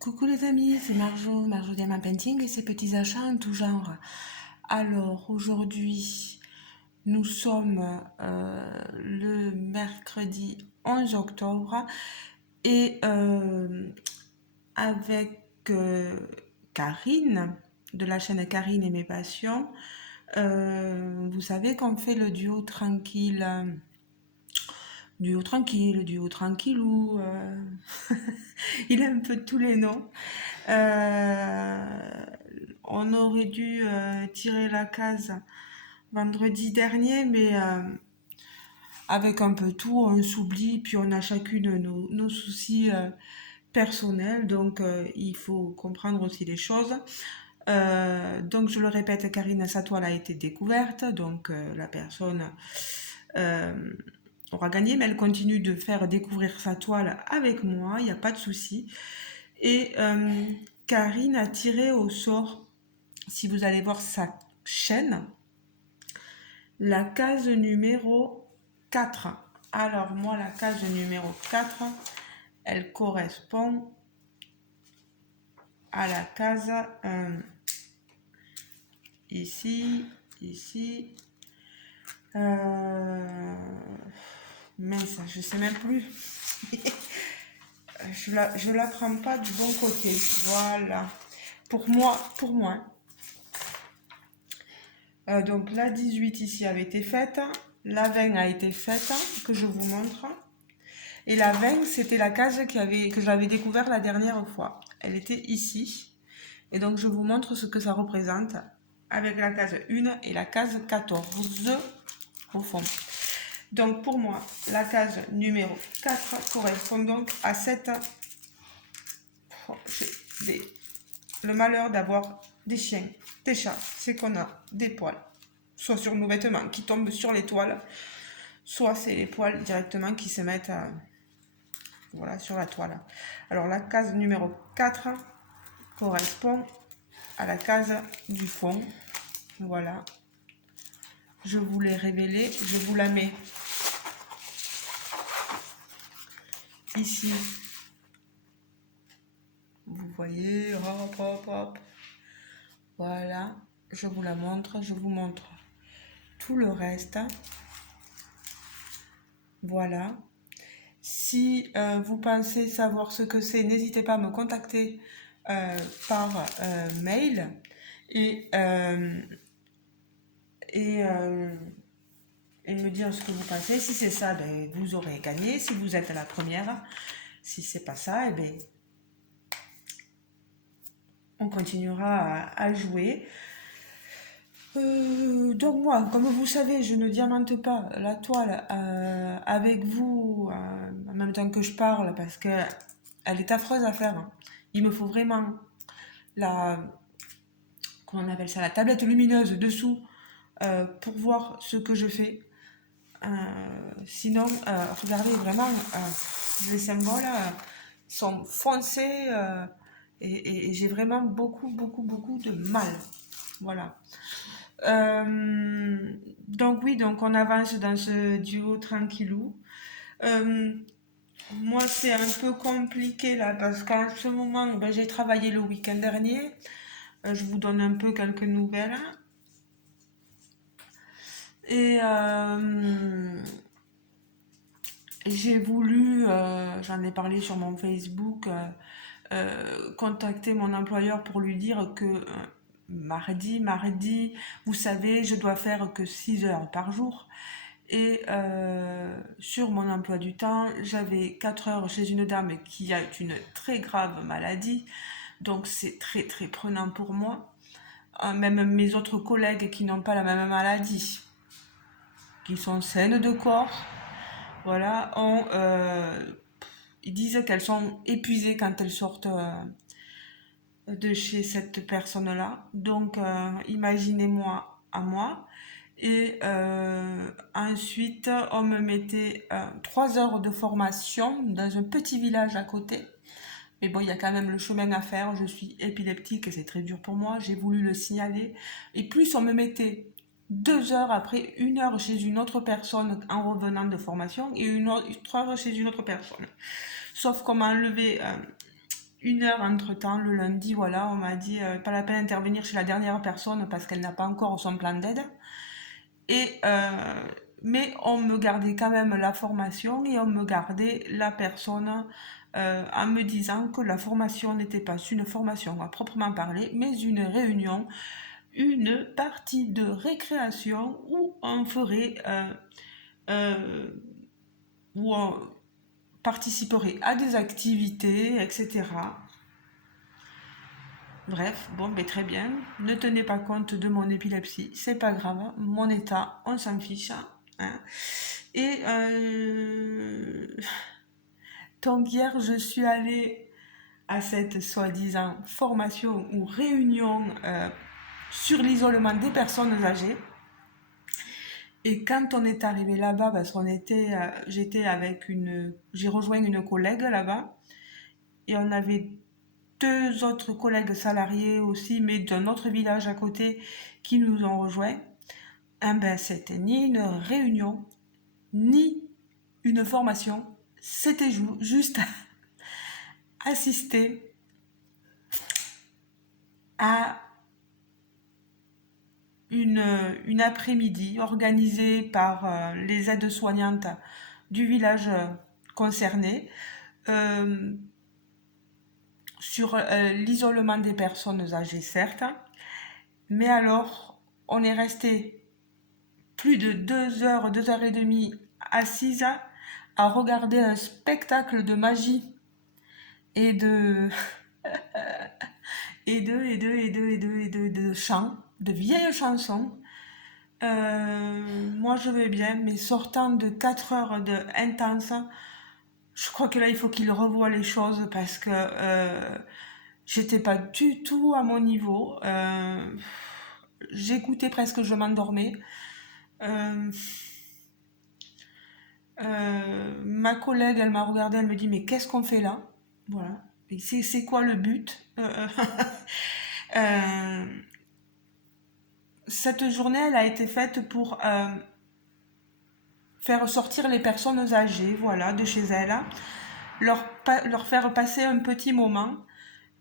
Coucou les amis, c'est Marjo Diamant Painting et ses petits achats en tout genre. Alors aujourd'hui, nous sommes le mercredi 11 octobre et avec Karine de la chaîne Karine et mes passions, vous savez qu'on fait le duo tranquillou, il a un peu tous les noms. Euh, on aurait dû tirer la case vendredi dernier, mais avec un peu tout, on s'oublie, puis on a chacune nos soucis personnels, donc il faut comprendre aussi les choses. Donc je le répète, Karine, sa toile a été découverte, donc la personne euh, aura gagné, mais elle continue de faire découvrir sa toile avec moi, il n'y a pas de souci. Et Karine a tiré au sort, si vous allez voir sa chaîne, la case numéro 4. Alors moi, la case numéro 4, elle correspond à la case ici, ici. Mince, je sais même plus. Je la prends pas du bon côté. Voilà. Pour moi. Donc la 18 ici avait été faite. La 20 a été faite, que je vous montre. Et la 20, c'était la case que j'avais découvert la dernière fois. Elle était ici. Et donc je vous montre ce que ça représente avec la case 1 et la case 14 au fond. Donc pour moi, la case numéro 4 correspond donc à cette... Oh, le malheur d'avoir des chiens, des chats, c'est qu'on a des poils, soit sur nos vêtements qui tombent sur les toiles, soit c'est les poils directement qui se mettent voilà, sur la toile. Alors la case numéro 4 correspond à la case du fond. Voilà. Je vous l'ai révélé, je vous la mets ici. Vous voyez, hop, hop, hop. Voilà, je vous la montre, je vous montre tout le reste. Voilà. Si vous pensez savoir ce que c'est, n'hésitez pas à me contacter par mail et, et, euh, et me dire ce que vous pensez. Si c'est ça, ben, vous aurez gagné. Si vous êtes la première, si c'est pas ça, eh ben, on continuera à jouer. Donc moi, comme vous savez, je ne diamante pas la toile avec vous en même temps que je parle parce que elle est affreuse à faire. Il me faut vraiment la, comment on appelle ça, la tablette lumineuse dessous pour voir ce que je fais. Sinon, regardez vraiment, les symboles sont foncés et j'ai vraiment beaucoup de mal. Voilà. Donc oui, donc on avance dans ce duo tranquillou. Euh, Moi, c'est un peu compliqué là parce qu'en ce moment, ben, j'ai travaillé le week-end dernier. Je vous donne un peu quelques nouvelles. Et j'ai voulu, j'en ai parlé sur mon Facebook, contacter mon employeur pour lui dire que mardi, vous savez, je dois faire que 6 heures par jour. Et sur mon emploi du temps, j'avais 4 heures chez une dame qui a une très grave maladie. Donc c'est très prenant pour moi. Même mes autres collègues qui n'ont pas la même maladie, qui sont saines de corps, voilà, ils disent qu'elles sont épuisées quand elles sortent de chez cette personne-là. Donc imaginez-moi à moi. Et ensuite, on me mettait 3 heures de formation dans un petit village à côté. Mais bon, il y a quand même le chemin à faire. Je suis épileptique et c'est très dur pour moi. J'ai voulu le signaler. Et plus on me mettait 2 heures après, 1 heure chez une autre personne en revenant de formation et 3 heures chez une autre personne. Sauf qu'on m'a enlevé une heure entre-temps, le lundi, voilà, on m'a dit pas la peine d'intervenir chez la dernière personne parce qu'elle n'a pas encore son plan d'aide. Et, mais on me gardait quand même la formation et on me gardait la personne en me disant que la formation n'était pas une formation à proprement parler, mais une réunion, une partie de récréation où on ferait, où on participerait à des activités, etc. Bref, bon, ben très bien. Ne tenez pas compte de mon épilepsie, c'est pas grave. Mon état, on s'en fiche, hein. Et donc hier, je suis allée à cette soi-disant formation ou réunion sur l'isolement des personnes âgées. Et quand on est arrivé là-bas, parce qu'on était, j'ai rejoint une collègue là-bas, et on avait deux autres collègues salariés aussi, mais d'un autre village à côté, qui nous ont rejoints. Eh ben, c'était ni une réunion, ni une formation, c'était juste assister à une après-midi organisée par les aides-soignantes du village concerné euh, sur l'isolement des personnes âgées, certes, mais alors on est resté plus de 2 heures, 2 heures et demie assise à regarder un spectacle de magie et de et de chants, de vieilles chansons. Moi je vais bien, mais sortant de 4 heures de intense, je crois que là il faut qu'il revoie les choses parce que j'étais pas du tout à mon niveau. J'écoutais presque, je m'endormais. Euh, Ma collègue, elle m'a regardée, elle me dit, mais qu'est-ce qu'on fait là? Voilà. Et c'est quoi le but? Euh, cette journée, elle a été faite pour faire sortir les personnes âgées, voilà, de chez elles, leur faire passer un petit moment,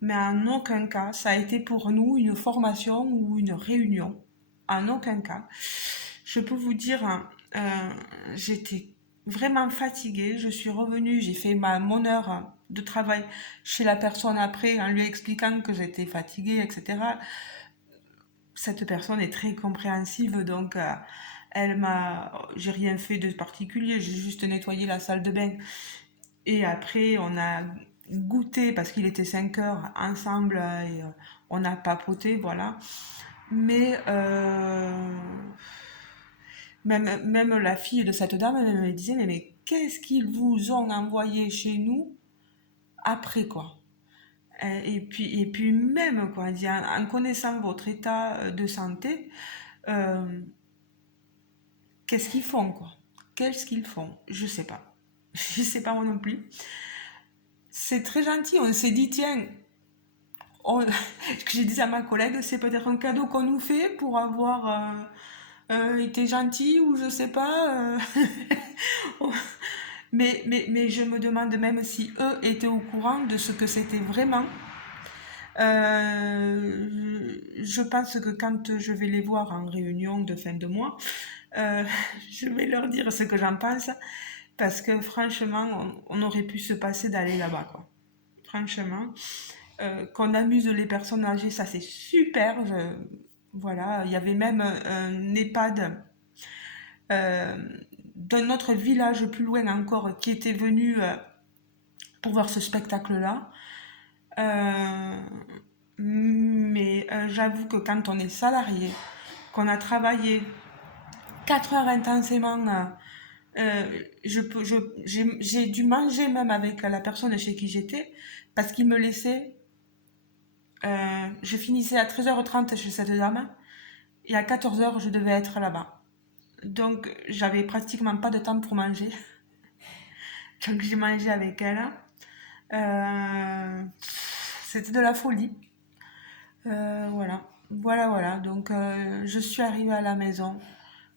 mais en aucun cas, ça a été pour nous une formation ou une réunion. En aucun cas. Je peux vous dire, j'étais vraiment fatiguée. Je suis revenue, j'ai fait mon heure de travail chez la personne après en lui expliquant que j'étais fatiguée, etc. Cette personne est très compréhensive, donc j'ai rien fait de particulier, j'ai juste nettoyé la salle de bain. Et après, on a goûté, parce qu'il était 5 heures ensemble, et on a papoté, voilà. Mais même la fille de cette dame, elle me disait, mais qu'est-ce qu'ils vous ont envoyé chez nous après, quoi? Et puis même, quoi, elle dit, en connaissant votre état de santé, euh, qu'est-ce qu'ils font, quoi? Qu'est-ce qu'ils font? Je sais pas. Je sais pas moi non plus. C'est très gentil, on s'est dit, tiens, ce que j'ai dit à ma collègue, c'est peut-être un cadeau qu'on nous fait pour avoir été gentil ou je sais pas. Mais je me demande même si eux étaient au courant de ce que c'était vraiment. Je pense que quand je vais les voir en réunion de fin de mois, euh, je vais leur dire ce que j'en pense parce que franchement, on aurait pu se passer d'aller là-bas, quoi. Franchement, qu'on amuse les personnes âgées, ça c'est super. Voilà, il y avait même un EHPAD euh, d'un autre village plus loin encore qui était venu pour voir ce spectacle-là. Euh, mais j'avoue que quand on est salarié, qu'on a travaillé 4 heures intensément, j'ai dû manger même avec la personne chez qui j'étais parce qu'il me laissait. Je finissais à 13h30 chez cette dame et à 14h je devais être là-bas. Donc j'avais pratiquement pas de temps pour manger. Donc j'ai mangé avec elle. Euh, C'était de la folie. Voilà, voilà. Donc, je suis arrivée à la maison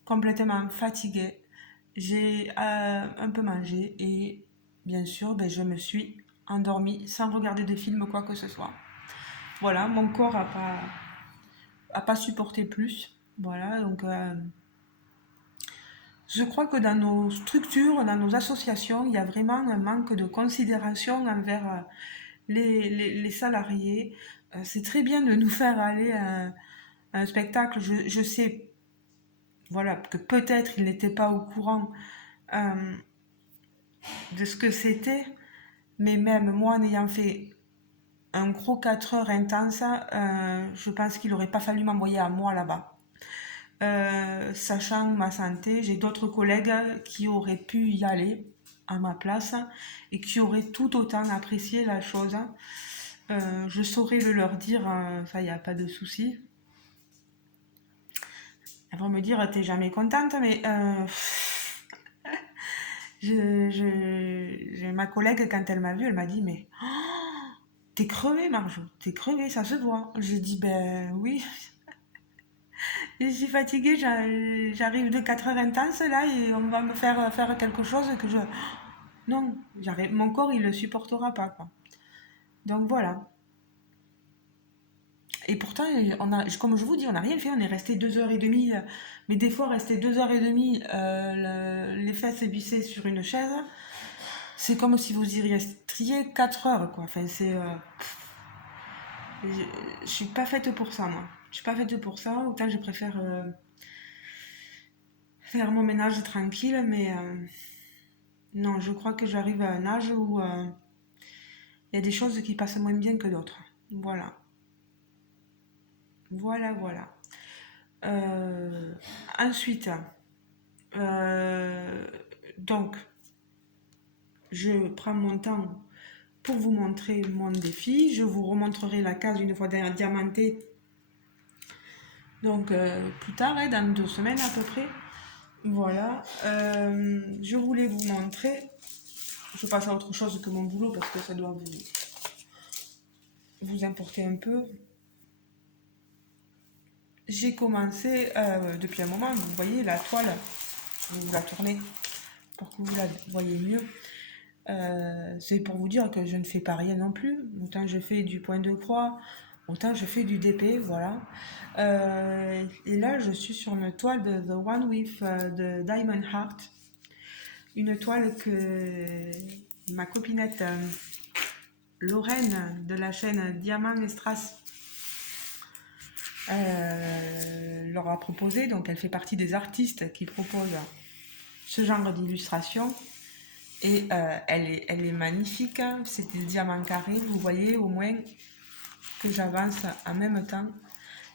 complètement fatiguée. J'ai un peu mangé et bien sûr, ben, je me suis endormie, sans regarder de film, quoi que ce soit. Voilà, mon corps a pas supporté plus. Voilà, donc je crois que dans nos structures, dans nos associations, il y a vraiment un manque de considération envers les salariés. C'est très bien de nous faire aller à un spectacle. Je sais, voilà, que peut-être ils n'étaient pas au courant euh, de ce que c'était, mais même moi, en ayant fait un gros 4 heures intense, je pense qu'il n'aurait pas fallu m'envoyer à moi là-bas. Sachant ma santé, j'ai d'autres collègues qui auraient pu y aller à ma place et qui auraient tout autant apprécié la chose. Je saurais le leur dire, ça, il n'y a pas de souci. Elles vont me dire, t'es jamais contente, mais ma collègue, quand elle m'a vue, elle m'a dit, mais t'es crevée, Marjo, t'es crevée, ça se voit. J'ai dit, ben oui, je suis fatiguée, j'arrive de 4 heures intenses là et on va me faire quelque chose que je... Non, mon corps, il le supportera pas, quoi. Donc voilà. Et pourtant, comme je vous dis, on n'a rien fait, on est resté 2 heures et demie, mais des fois, rester 2 heures et demie, les fesses vissées sur une chaise, c'est comme si vous y restiez 4 heures, quoi. Enfin, je suis pas faite pour ça, moi. Je suis pas faite pour ça, autant je préfère faire mon ménage tranquille, mais non, je crois que j'arrive à un âge où il y a des choses qui passent moins bien que d'autres. Voilà, voilà, voilà. Ensuite, euh, donc, je prends mon temps pour vous montrer mon défi. Je vous remontrerai la case une fois diamantée. Donc, plus tard, hein, dans 2 semaines à peu près. Voilà. Je voulais vous montrer. Je passe à autre chose que mon boulot parce que ça doit vous importer un peu. J'ai commencé depuis un moment, vous voyez la toile, vous la tournez pour que vous la voyez mieux. C'est pour vous dire que je ne fais pas rien non plus. Autant je fais du point de croix, autant je fais du DP, voilà. Et là, je suis sur une toile de The One with the Diamond Heart. Une toile que ma copinette Lorraine de la chaîne Diamant et Strass leur a proposé. Donc elle fait partie des artistes qui proposent ce genre d'illustration. Et elle est magnifique. C'est des diamants carrés. Vous voyez au moins que j'avance en même temps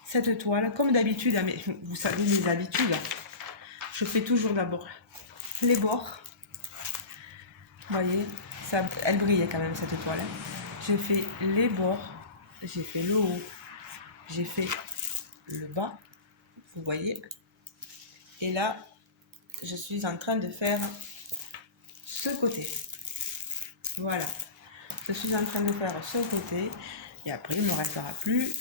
cette toile. Comme d'habitude, mais vous savez mes habitudes. Je fais toujours d'abord les bords. Vous voyez, ça, elle brille quand même cette toile. Je fais les bords. J'ai fait le haut. J'ai fait le bas. Vous voyez. Et là, je suis en train de faire ce côté. Voilà. Je suis en train de faire ce côté. Et après, il ne me restera plus.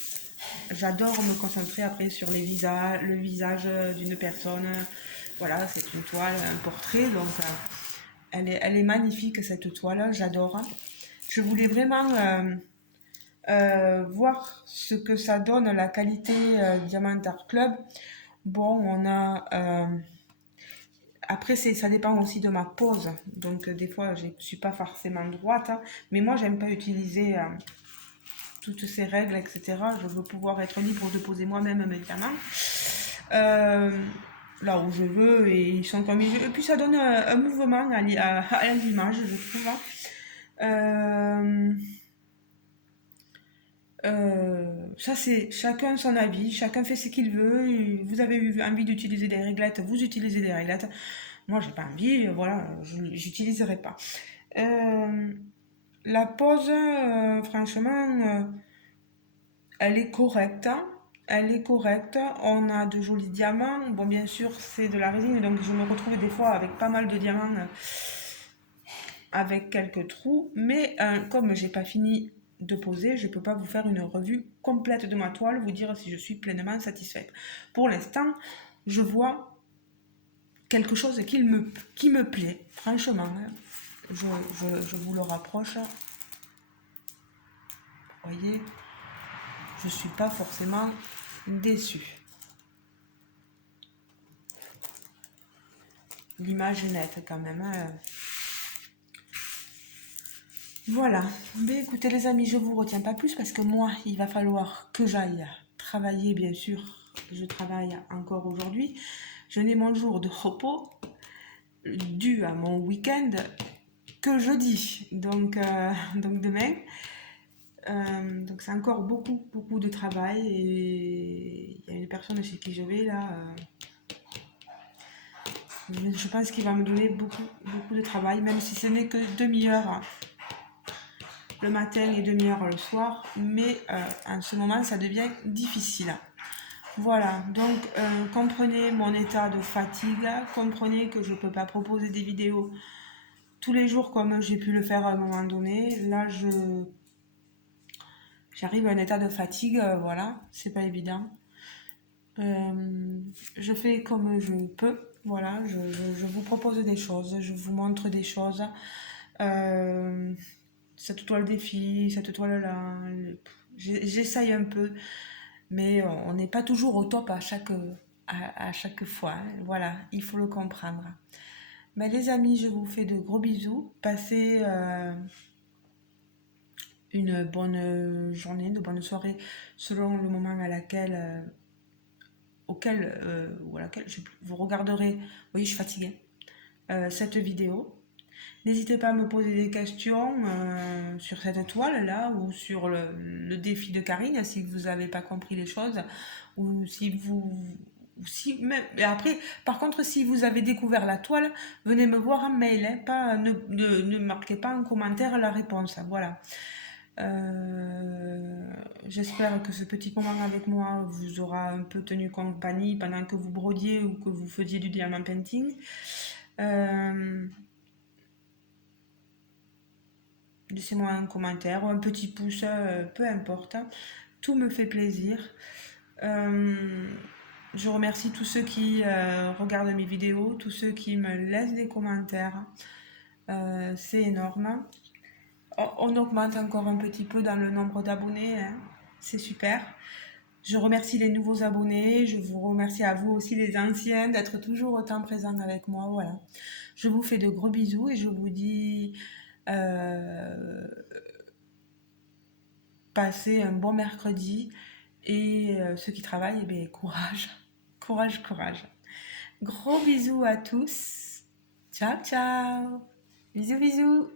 J'adore me concentrer après sur le visage d'une personne. Voilà, c'est une toile, un portrait. Donc, elle est magnifique cette toile. J'adore. Je voulais vraiment voir ce que ça donne, la qualité Diamant Art Club. Bon, on a... après, ça dépend aussi de ma pose. Donc, des fois, je ne suis pas forcément droite. Hein, mais moi, j'aime pas utiliser toutes ces règles, etc. Je veux pouvoir être libre de poser moi-même mes diamants. Là où je veux, et ils sont comme ils veulent. Et puis, ça donne un mouvement à l'image, je trouve. Ça, c'est chacun son avis, chacun fait ce qu'il veut. Et vous avez eu envie d'utiliser des réglettes, vous utilisez des réglettes. Moi, j'ai pas envie, voilà, j'utiliserai pas. La pose, franchement, elle est correcte. Hein. Elle est correcte. On a de jolis diamants. Bon, bien sûr, c'est de la résine, donc je me retrouve des fois avec pas mal de diamants, avec quelques trous. Mais comme j'ai pas fini de poser, je peux pas vous faire une revue complète de ma toile, vous dire si je suis pleinement satisfaite. Pour l'instant, je vois quelque chose qui me plaît, franchement. Je vous le rapproche. voyez, je suis pas forcément déçue. L'image est nette quand même, hein. Voilà. Mais écoutez les amis, je vous retiens pas plus parce que moi, il va falloir que j'aille travailler, bien sûr. Je travaille encore aujourd'hui. Je n'ai mon jour de repos dû à mon week-end que jeudi. Donc demain. Donc c'est encore beaucoup de travail et il y a une personne chez qui je vais là. Je pense qu'il va me donner beaucoup de travail, même si ce n'est que demi-heure le matin et demi-heure le soir. Mais en ce moment, ça devient difficile. Voilà, donc comprenez mon état de fatigue, comprenez que je ne peux pas proposer des vidéos tous les jours comme j'ai pu le faire à un moment donné. Là, j'arrive à un état de fatigue, voilà, c'est pas évident. Je fais comme je peux, voilà, je vous propose des choses, je vous montre des choses. Euh, cette toile défi, cette toile-là, j'essaye un peu, mais on n'est pas toujours au top à chaque fois, hein. Voilà, il faut le comprendre. Mais les amis, je vous fais de gros bisous. Passez une bonne journée, de bonne soirée, selon le moment ou à laquelle vous regarderez. Vous voyez, je suis fatiguée. Cette vidéo. N'hésitez pas à me poser des questions sur cette toile-là ou sur le défi de Karine si vous n'avez pas compris les choses ou si vous. Ou si, même, et après, par contre, si vous avez découvert la toile, venez me voir en mail, hein, pas, ne marquez pas en commentaire la réponse. Voilà. J'espère que ce petit moment avec moi vous aura un peu tenu compagnie pendant que vous brodiez ou que vous faisiez du diamant painting. Laissez-moi un commentaire ou un petit pouce, peu importe. Tout me fait plaisir. Je remercie tous ceux qui regardent mes vidéos, tous ceux qui me laissent des commentaires. C'est énorme. On augmente encore un petit peu dans le nombre d'abonnés, hein. C'est super. Je remercie les nouveaux abonnés. Je vous remercie à vous aussi les anciens d'être toujours autant présents avec moi. Voilà. Je vous fais de gros bisous et je vous dis passez un bon mercredi et ceux qui travaillent, eh bien, courage, courage, courage. Gros bisous à tous. Ciao, ciao. Bisous, bisous.